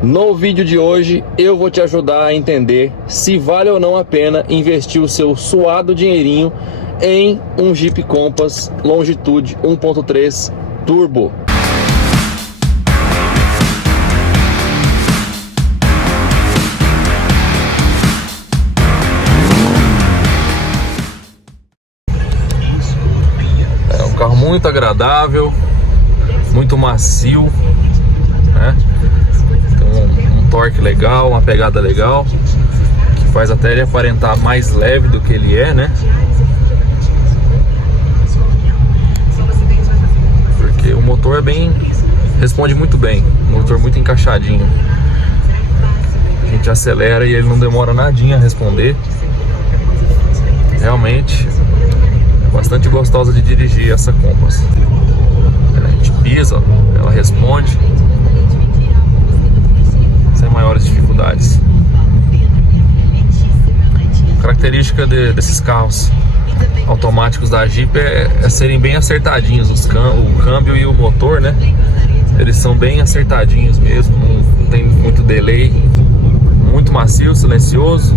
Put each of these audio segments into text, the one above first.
No vídeo de hoje eu vou te ajudar a entender se vale ou não a pena investir o seu suado dinheirinho em um Jeep Compass Longitude 1.3 Turbo. É um carro muito agradável, muito macio, né? Um torque legal, uma pegada legal, que faz até ele aparentar mais leve do que ele é, né? Porque o motor responde muito bem, um motor muito encaixadinho. A gente acelera e ele não demora nadinha a responder. Realmente é bastante gostosa de dirigir essa Compass. A gente pisa, ela responde sem maiores dificuldades. A característica desses carros automáticos da Jeep é serem bem acertadinhos, o câmbio e o motor, né? Eles são bem acertadinhos mesmo, não tem muito delay, muito macio, silencioso.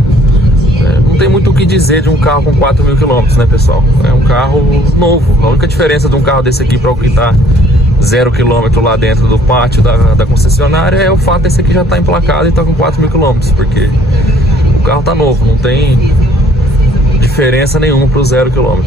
Não tem muito o que dizer de um carro com 4.000 km, né, pessoal? É um carro novo. A única diferença de um carro desse aqui para o que está 0 km lá dentro do pátio da concessionária é o fato desse aqui já estar emplacado e está com 4.000 km, porque o carro está novo, não tem diferença nenhuma para o 0 km.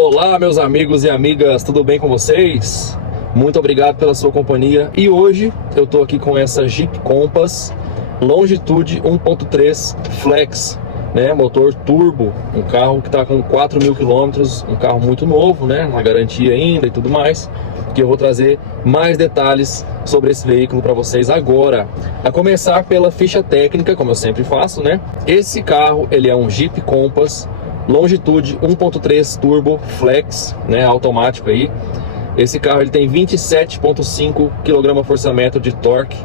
Olá, meus amigos e amigas, tudo bem com vocês? Muito obrigado pela sua companhia. E hoje eu tô aqui com essa Jeep Compass Longitude 1.3 Flex, né? Motor turbo, um carro que tá com 4.000 km, um carro muito novo, né? Uma garantia ainda e tudo mais. Que eu vou trazer mais detalhes sobre esse veículo para vocês agora. A começar pela ficha técnica, como eu sempre faço, né? Esse carro, ele é um Jeep Compass Longitude 1.3 Turbo Flex, né, automático aí. Esse carro ele tem 27,5 kgfm de torque,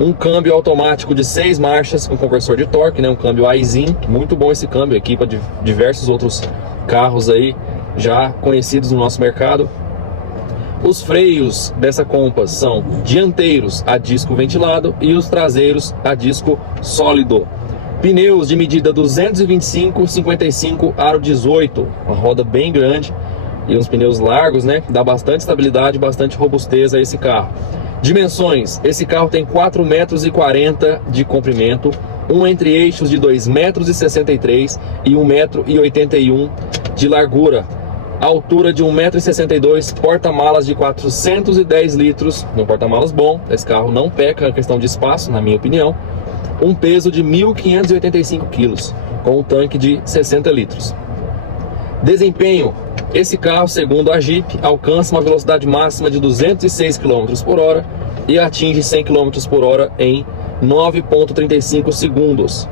um câmbio automático de 6 marchas com conversor de torque, né, um câmbio Aisin, muito bom esse câmbio, equipa de diversos outros carros aí já conhecidos no nosso mercado. Os freios dessa Compass são dianteiros a disco ventilado e os traseiros a disco sólido. Pneus de medida 225/55 aro 18, uma roda bem grande e uns pneus largos, né? Dá bastante estabilidade, bastante robustez a esse carro. Dimensões: esse carro tem 4,40 m de comprimento, um entre-eixos de 2,63 m e 1,81 m de largura. altura de 1,62 m, porta-malas de 410 litros, um porta-malas bom, esse carro não peca a questão de espaço, na minha opinião. Um peso de 1.585 kg, com um tanque de 60 litros. Desempenho: esse carro, segundo a Jeep, alcança uma velocidade máxima de 206 km por hora e atinge 100 km por hora em 9,35 segundos.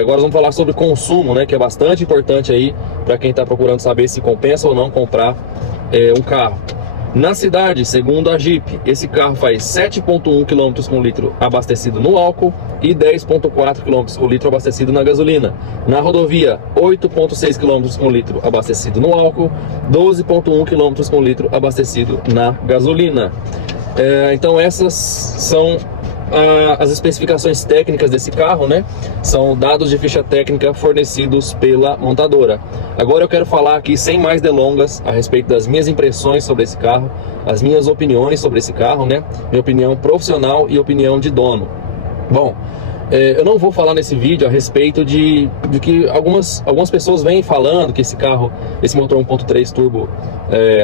Agora vamos falar sobre consumo, né, que é bastante importante aí para quem está procurando saber se compensa ou não comprar um carro. Na cidade, segundo a Jeep, esse carro faz 7,1 km por litro abastecido no álcool e 10,4 km por litro abastecido na gasolina. Na rodovia, 8,6 km por litro abastecido no álcool, 12,1 km por litro abastecido na gasolina. Então essas são as especificações técnicas desse carro, né? São dados de ficha técnica fornecidos pela montadora. Agora eu quero falar aqui, sem mais delongas, a respeito das minhas impressões sobre esse carro, as minhas opiniões sobre esse carro, né? Minha opinião profissional e opinião de dono. Bom, eu não vou falar nesse vídeo a respeito de que algumas pessoas vêm falando que esse carro, esse motor 1.3 turbo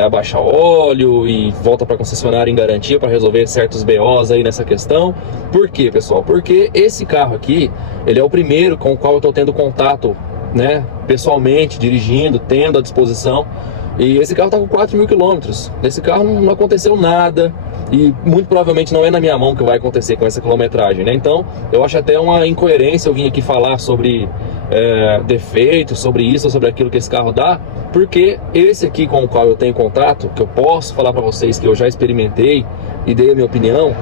abaixa óleo e volta para concessionária em garantia para resolver certos BOs aí nessa questão. Por quê, pessoal? Porque esse carro aqui, ele é o primeiro com o qual eu estou tendo contato, né, pessoalmente, dirigindo, tendo à disposição. E esse carro está com 4.000 quilômetros. Esse carro não aconteceu nada e muito provavelmente não é na minha mão que vai acontecer com essa quilometragem, né? Então eu acho até uma incoerência eu vim aqui falar sobre defeitos, sobre isso ou sobre aquilo que esse carro dá, porque esse aqui com o qual eu tenho contato, que eu posso falar para vocês que eu já experimentei e dei a minha opinião,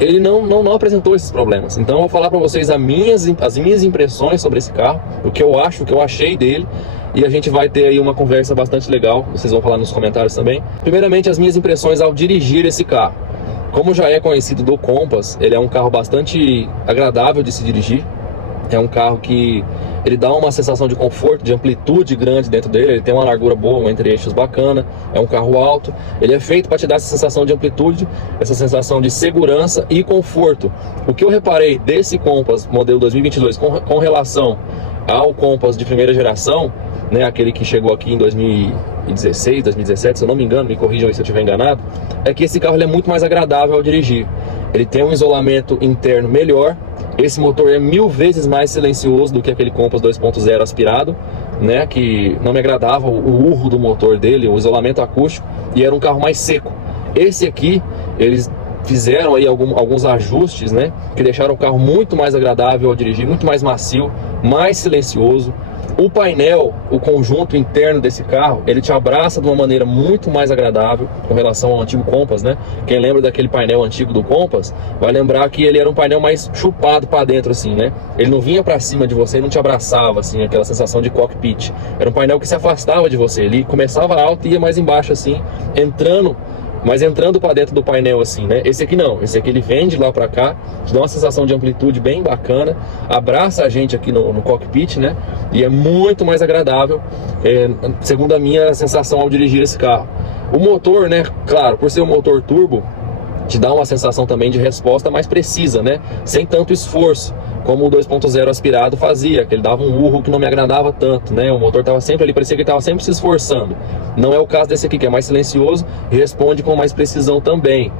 ele não apresentou esses problemas. Então eu vou falar para vocês as minhas impressões sobre esse carro, o que eu acho, o que eu achei dele. E a gente vai ter aí uma conversa bastante legal, vocês vão falar nos comentários também. Primeiramente, as minhas impressões ao dirigir esse carro. Como já é conhecido do Compass, ele é um carro bastante agradável de se dirigir. É um carro que ele dá uma sensação de conforto, de amplitude grande dentro dele. Ele tem uma largura boa, um entre-eixos bacana. É um carro alto. Ele é feito para te dar essa sensação de amplitude, essa sensação de segurança e conforto. O que eu reparei desse Compass modelo 2022 com relação ao Compass de primeira geração, né, aquele que chegou aqui em 2016, 2017, se eu não me engano, me corrijam aí se eu estiver enganado, é que esse carro ele é muito mais agradável ao dirigir. Ele tem um isolamento interno melhor. Esse motor é 1000 vezes mais silencioso do que aquele Compass 2.0 aspirado, né, que não me agradava o urro do motor dele, o isolamento acústico, e era um carro mais seco. Esse aqui, eles fizeram aí alguns ajustes, né, que deixaram o carro muito mais agradável ao dirigir, muito mais macio, mais silencioso. O painel, o conjunto interno desse carro, ele te abraça de uma maneira muito mais agradável com relação ao antigo Compass, né? Quem lembra daquele painel antigo do Compass, vai lembrar que ele era um painel mais chupado para dentro, assim, né? Ele não vinha para cima de você e não te abraçava, assim, aquela sensação de cockpit. Era um painel que se afastava de você, ele começava alto e ia mais embaixo, assim, entrando para dentro do painel, assim, né? Esse aqui não, esse aqui ele vem de lá para cá, te dá uma sensação de amplitude bem bacana, abraça a gente aqui no cockpit, né? E é muito mais agradável, segundo a minha sensação ao dirigir esse carro. O motor, né? Claro, por ser um motor turbo, te dá uma sensação também de resposta mais precisa, né? Sem tanto esforço, como o 2.0 aspirado fazia, que ele dava um urro que não me agradava tanto, né? O motor estava sempre ali, parecia que ele estava sempre se esforçando. Não é o caso desse aqui, que é mais silencioso e responde com mais precisão também.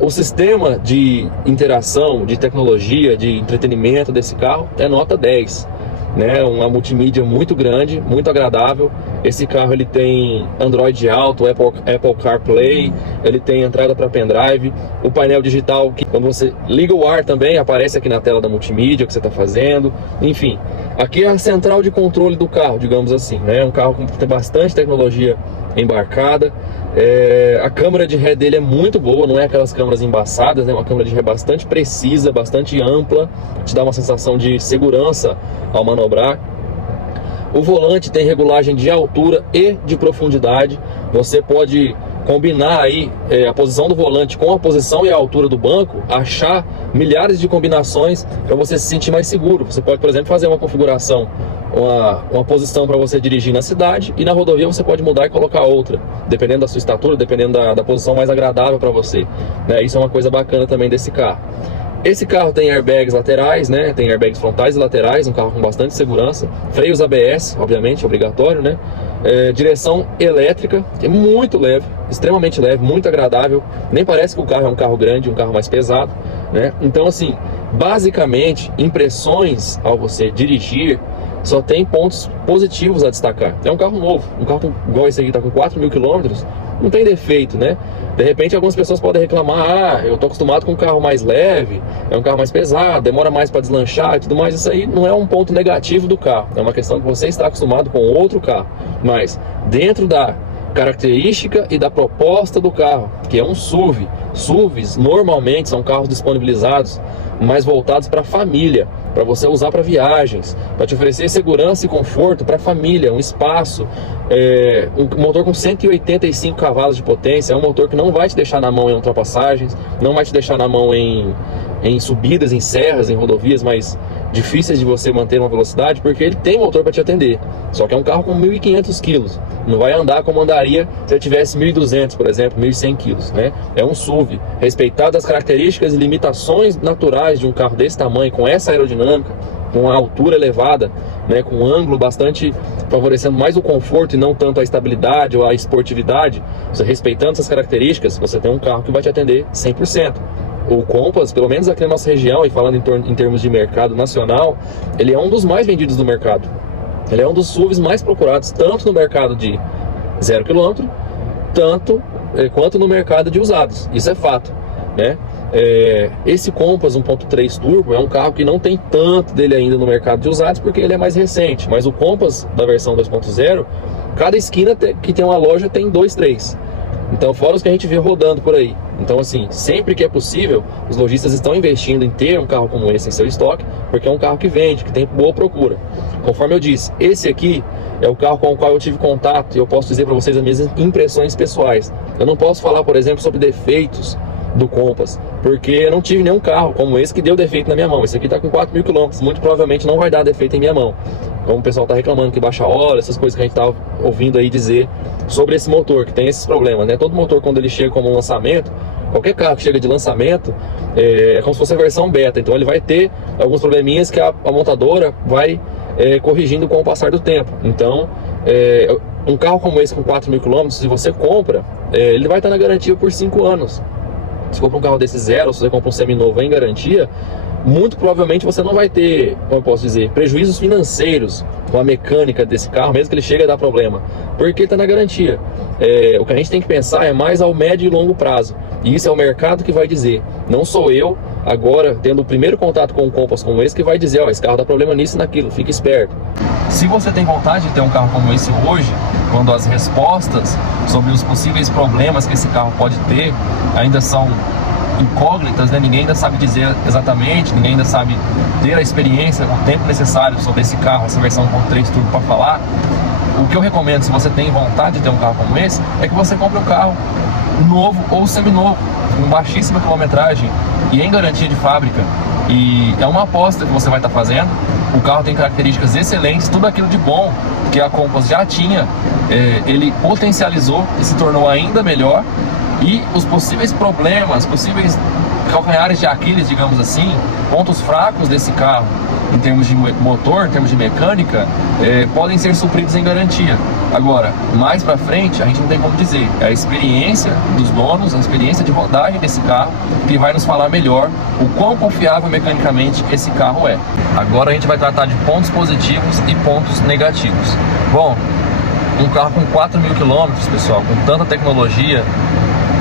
O sistema de interação, de tecnologia, de entretenimento desse carro é nota 10. Né, uma multimídia muito grande, muito agradável. Esse carro ele tem Android Auto, Apple CarPlay, ele tem entrada para pendrive, o painel digital que quando você liga o ar também aparece aqui na tela da multimídia que você está fazendo. Enfim, aqui é a central de controle do carro, digamos assim, né? Um carro que tem bastante tecnologia embarcada. A câmera de ré dele é muito boa, não é aquelas câmeras embaçadas, né? Uma câmera de ré bastante precisa, bastante ampla, te dá uma sensação de segurança ao manobrar. O volante tem regulagem de altura e de profundidade. Você pode combinar aí a posição do volante com a posição e a altura do banco, achar milhares de combinações para você se sentir mais seguro. Você pode, por exemplo, fazer uma configuração, uma posição para você dirigir na cidade, e na rodovia você pode mudar e colocar outra, dependendo da sua estatura, dependendo da posição mais agradável para você, né? Isso é uma coisa bacana também desse carro. Esse carro tem airbags laterais, né? Tem airbags frontais e laterais, um carro com bastante segurança. Freios ABS, obviamente, obrigatório, né? Direção elétrica, que é muito leve, extremamente leve, muito agradável. Nem parece que o carro é um carro grande, um carro mais pesado, né? Então, assim, basicamente, impressões ao você dirigir, só tem pontos positivos a destacar. É um carro novo, um carro igual esse aqui, está com 4.000 quilômetros, não tem defeito, né? De repente algumas pessoas podem reclamar, eu tô acostumado com um carro mais leve, é um carro mais pesado, demora mais para deslanchar e tudo mais. Isso aí não é um ponto negativo do carro, é uma questão que você está acostumado com outro carro. Mas dentro da característica e da proposta do carro, que é um SUV. SUVs normalmente são carros disponibilizados mais voltados para a família, para você usar para viagens, para te oferecer segurança e conforto para a família, um espaço, um motor com 185 cavalos de potência, é um motor que não vai te deixar na mão em ultrapassagens, não vai te deixar na mão em subidas, em serras, em rodovias mais difíceis de você manter uma velocidade, porque ele tem motor para te atender. Só que é um carro com 1.500 quilos, não vai andar como andaria se ele tivesse 1.200, por exemplo, 1.100 quilos, né? É um SUV, respeitado as características e limitações naturais de um carro desse tamanho, com essa aerodinâmica, com a altura elevada, né, com um ângulo bastante favorecendo mais o conforto e não tanto a estabilidade ou a esportividade. Você respeitando essas características, você tem um carro que vai te atender 100%. O Compass, pelo menos aqui na nossa região, e falando em termos de mercado nacional, ele é um dos mais vendidos do mercado. Ele é um dos SUVs mais procurados, tanto no mercado de 0 km, quanto no mercado de usados. Isso é fato, né? Esse Compass 1.3 Turbo é um carro que não tem tanto dele ainda no mercado de usados, porque ele é mais recente. Mas o Compass da versão 2.0, cada esquina que tem uma loja tem 2, 3. Então, fora os que a gente vê rodando por aí. Então, assim, sempre que é possível, os lojistas estão investindo em ter um carro como esse em seu estoque, porque é um carro que vende, que tem boa procura. Conforme eu disse, esse aqui é o carro com o qual eu tive contato e eu posso dizer para vocês as minhas impressões pessoais. Eu não posso falar, por exemplo, sobre defeitos do Compass, porque eu não tive nenhum carro como esse que deu defeito na minha mão. Esse aqui está com 4.000 quilômetros, muito provavelmente não vai dar defeito em minha mão. Como o pessoal está reclamando que baixa óleo, essas coisas que a gente está ouvindo aí dizer sobre esse motor, que tem esses problemas, né? Todo motor, quando ele chega como um lançamento, qualquer carro que chega de lançamento, é como se fosse a versão beta. Então ele vai ter alguns probleminhas que a montadora vai corrigindo com o passar do tempo. Então, um carro como esse com 4.000 quilômetros, se você compra, ele vai estar na garantia por 5 anos. Se compra um carro desse zero, se você compra um seminovo em garantia, muito provavelmente você não vai ter, como eu posso dizer, prejuízos financeiros com a mecânica desse carro, mesmo que ele chegue a dar problema, porque está na garantia. O que a gente tem que pensar é mais ao médio e longo prazo, e isso é o mercado que vai dizer. Não sou eu, agora, tendo o primeiro contato com um Compass como esse, que vai dizer, ó, esse carro dá problema nisso e naquilo, fique esperto. Se você tem vontade de ter um carro como esse hoje, quando as respostas sobre os possíveis problemas que esse carro pode ter ainda são incógnitas, né? Ninguém ainda sabe dizer exatamente, ninguém ainda sabe ter a experiência, o tempo necessário sobre esse carro, essa versão 1.3 Turbo para falar. O que eu recomendo, se você tem vontade de ter um carro como esse, é que você compre um carro novo ou seminovo, com baixíssima quilometragem e em garantia de fábrica. E é uma aposta que você vai estar fazendo. O carro tem características excelentes, tudo aquilo de bom que a Compass já tinha, ele potencializou e se tornou ainda melhor. E os possíveis problemas, possíveis calcanhares de Aquiles, digamos assim, pontos fracos desse carro, em termos de motor, em termos de mecânica, podem ser supridos em garantia. Agora, mais pra frente, a gente não tem como dizer. É a experiência dos donos, a experiência de rodagem desse carro, que vai nos falar melhor o quão confiável mecanicamente esse carro é. Agora a gente vai tratar de pontos positivos e pontos negativos. Bom, um carro com 4.000 quilômetros, pessoal, com tanta tecnologia,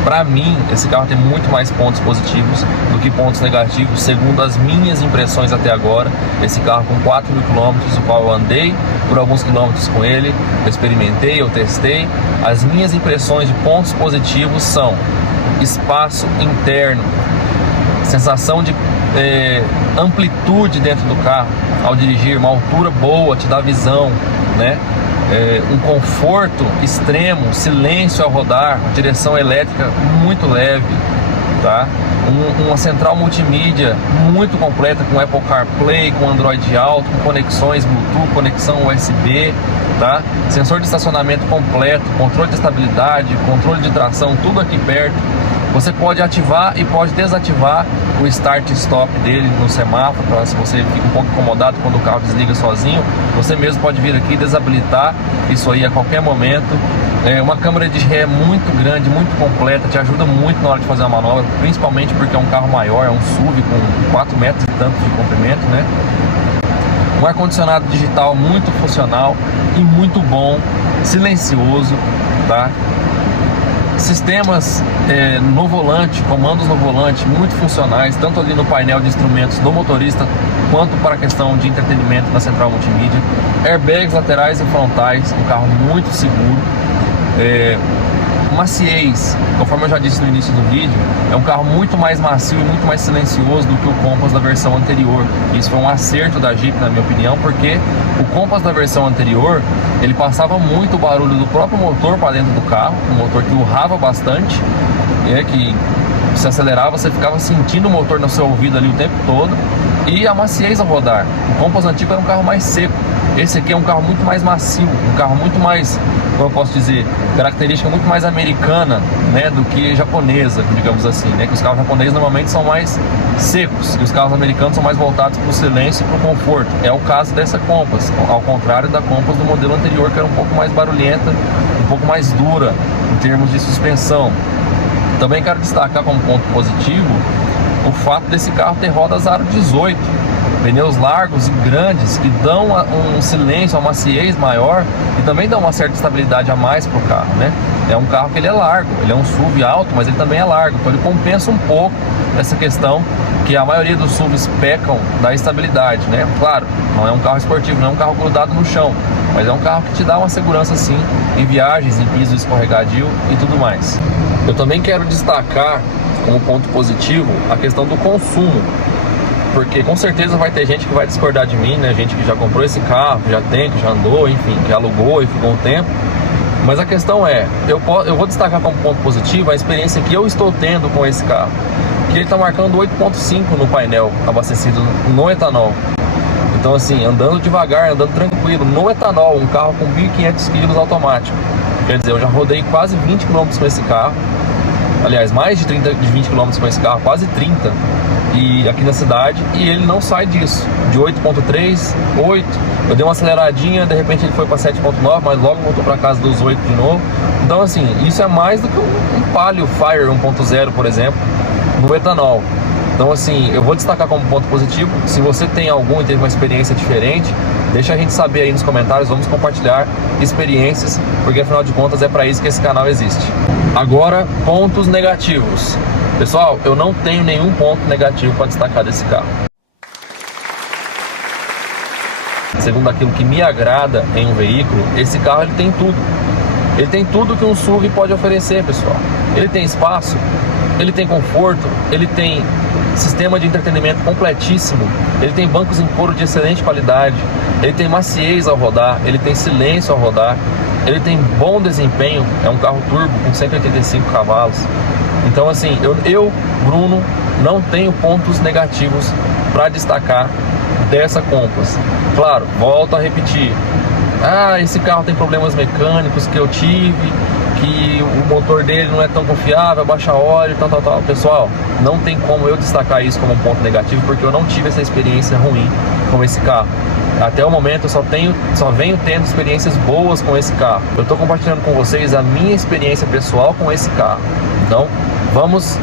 para mim, esse carro tem muito mais pontos positivos do que pontos negativos, segundo as minhas impressões até agora. Esse carro com 4.000 quilômetros, o qual eu andei por alguns quilômetros com ele, eu experimentei, eu testei. As minhas impressões de pontos positivos são espaço interno, sensação de amplitude dentro do carro ao dirigir, uma altura boa, te dá visão, né? Um conforto extremo, silêncio ao rodar, direção elétrica muito leve, tá? Uma central multimídia muito completa, com Apple CarPlay, com Android Auto, com conexões Bluetooth, conexão USB, tá? Sensor de estacionamento completo, controle de estabilidade, controle de tração, tudo aqui perto. Você pode ativar e pode desativar o start e stop dele no semáforo, para se você fica um pouco incomodado quando o carro desliga sozinho, você mesmo pode vir aqui e desabilitar isso aí a qualquer momento. Uma câmera de ré muito grande, muito completa, te ajuda muito na hora de fazer uma manobra, principalmente porque é um carro maior, é um SUV com 4 metros e tanto de comprimento, né? Um ar-condicionado digital muito funcional e muito bom, silencioso, tá? Sistemas no volante, comandos no volante muito funcionais, tanto ali no painel de instrumentos do motorista, quanto para a questão de entretenimento na central multimídia. Airbags laterais e frontais, um carro muito seguro. Maciez, conforme eu já disse no início do vídeo, é um carro muito mais macio e muito mais silencioso do que o Compass da versão anterior. Isso foi um acerto da Jeep, na minha opinião, porque o Compass da versão anterior, ele passava muito o barulho do próprio motor para dentro do carro, um motor que urrava bastante, que se acelerava, você ficava sentindo o motor no seu ouvido ali o tempo todo, e a maciez ao rodar. O Compass antigo era um carro mais seco, esse aqui é um carro muito mais macio, um carro muito mais, como eu posso dizer, característica muito mais americana, né, do que japonesa, digamos assim, né, que os carros japoneses normalmente são mais secos, e os carros americanos são mais voltados para o silêncio e para o conforto. É o caso dessa Compass, ao contrário da Compass do modelo anterior, que era um pouco mais barulhenta, um pouco mais dura em termos de suspensão. Também quero destacar como ponto positivo o fato desse carro ter rodas aro 18, pneus largos e grandes que dão um silêncio, uma maciez maior e também dão uma certa estabilidade a mais para o carro, né? É um carro que ele é largo, ele é um SUV alto, mas ele também é largo, então ele compensa um pouco essa questão que a maioria dos SUVs pecam da estabilidade, né? Claro, não é um carro esportivo, não é um carro grudado no chão, mas é um carro que te dá uma segurança sim em viagens, em piso escorregadio e tudo mais. Eu também quero destacar como ponto positivo a questão do consumo, porque com certeza vai ter gente que vai discordar de mim, né? Gente que já comprou esse carro, já tem, que já andou, enfim, que alugou e ficou um tempo. Mas a questão é, eu vou destacar como ponto positivo a experiência que eu estou tendo com esse carro, que ele está marcando 8.5 no painel abastecido no etanol. Então assim, andando devagar, andando tranquilo, no etanol, um carro com 1.500 kg automático. Quer dizer, eu já rodei quase 20 km com esse carro. Aliás, mais de 20 km com esse carro, quase 30, e aqui na cidade, e ele não sai disso, de 8.3, 8, eu dei uma aceleradinha, de repente ele foi para 7.9, mas logo voltou para casa dos 8 de novo. Então assim, isso é mais do que um Palio Fire 1.0, por exemplo, no etanol. Então assim, eu vou destacar como ponto positivo. Se você tem algum e teve uma experiência diferente, deixa a gente saber aí nos comentários, vamos compartilhar experiências, porque afinal de contas é para isso que esse canal existe. Agora, pontos negativos. Pessoal, eu não tenho nenhum ponto negativo para destacar desse carro. Segundo aquilo que me agrada em um veículo, esse carro ele tem tudo. Ele tem tudo que um SUV pode oferecer, pessoal. Ele tem espaço, ele tem conforto, ele tem sistema de entretenimento completíssimo, ele tem bancos em couro de excelente qualidade, ele tem maciez ao rodar, ele tem silêncio ao rodar, ele tem bom desempenho, é um carro turbo com 185 cavalos. Então assim, eu Bruno, não tenho pontos negativos para destacar dessa Compass. Claro, volto a repetir, esse carro tem problemas mecânicos que eu tive, que o motor dele não é tão confiável, baixa óleo, tal. Pessoal, não tem como eu destacar isso como um ponto negativo, porque eu não tive essa experiência ruim com esse carro. Até o momento eu só venho tendo experiências boas com esse carro. Eu estou compartilhando com vocês a minha experiência pessoal com esse carro. Então, vamos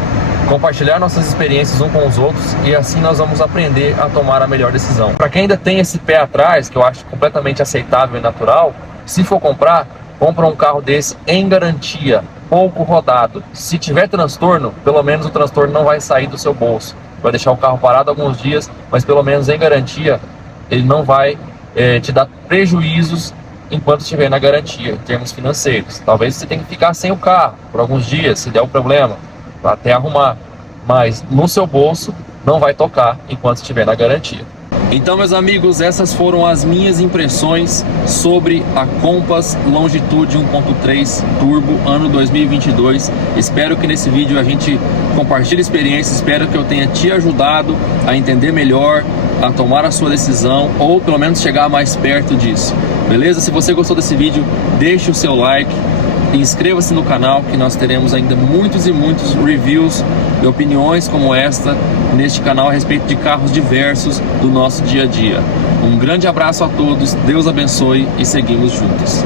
compartilhar nossas experiências uns com os outros e assim nós vamos aprender a tomar a melhor decisão. Para quem ainda tem esse pé atrás, que eu acho completamente aceitável e natural, se for compra um carro desse em garantia, pouco rodado. Se tiver transtorno, pelo menos o transtorno não vai sair do seu bolso. Vai deixar o carro parado alguns dias, mas pelo menos em garantia, ele não vai te dar prejuízos enquanto estiver na garantia, em termos financeiros. Talvez você tenha que ficar sem o carro por alguns dias, se der um problema, até arrumar. Mas no seu bolso, não vai tocar enquanto estiver na garantia. Então, meus amigos, essas foram as minhas impressões sobre a Compass Longitude 1.3 Turbo ano 2022. Espero que nesse vídeo a gente compartilhe experiências, espero que eu tenha te ajudado a entender melhor, a tomar a sua decisão ou pelo menos chegar mais perto disso. Beleza? Se você gostou desse vídeo, deixe o seu like. E inscreva-se no canal que nós teremos ainda muitos e muitos reviews e opiniões como esta neste canal a respeito de carros diversos do nosso dia a dia. Um grande abraço a todos, Deus abençoe e seguimos juntos.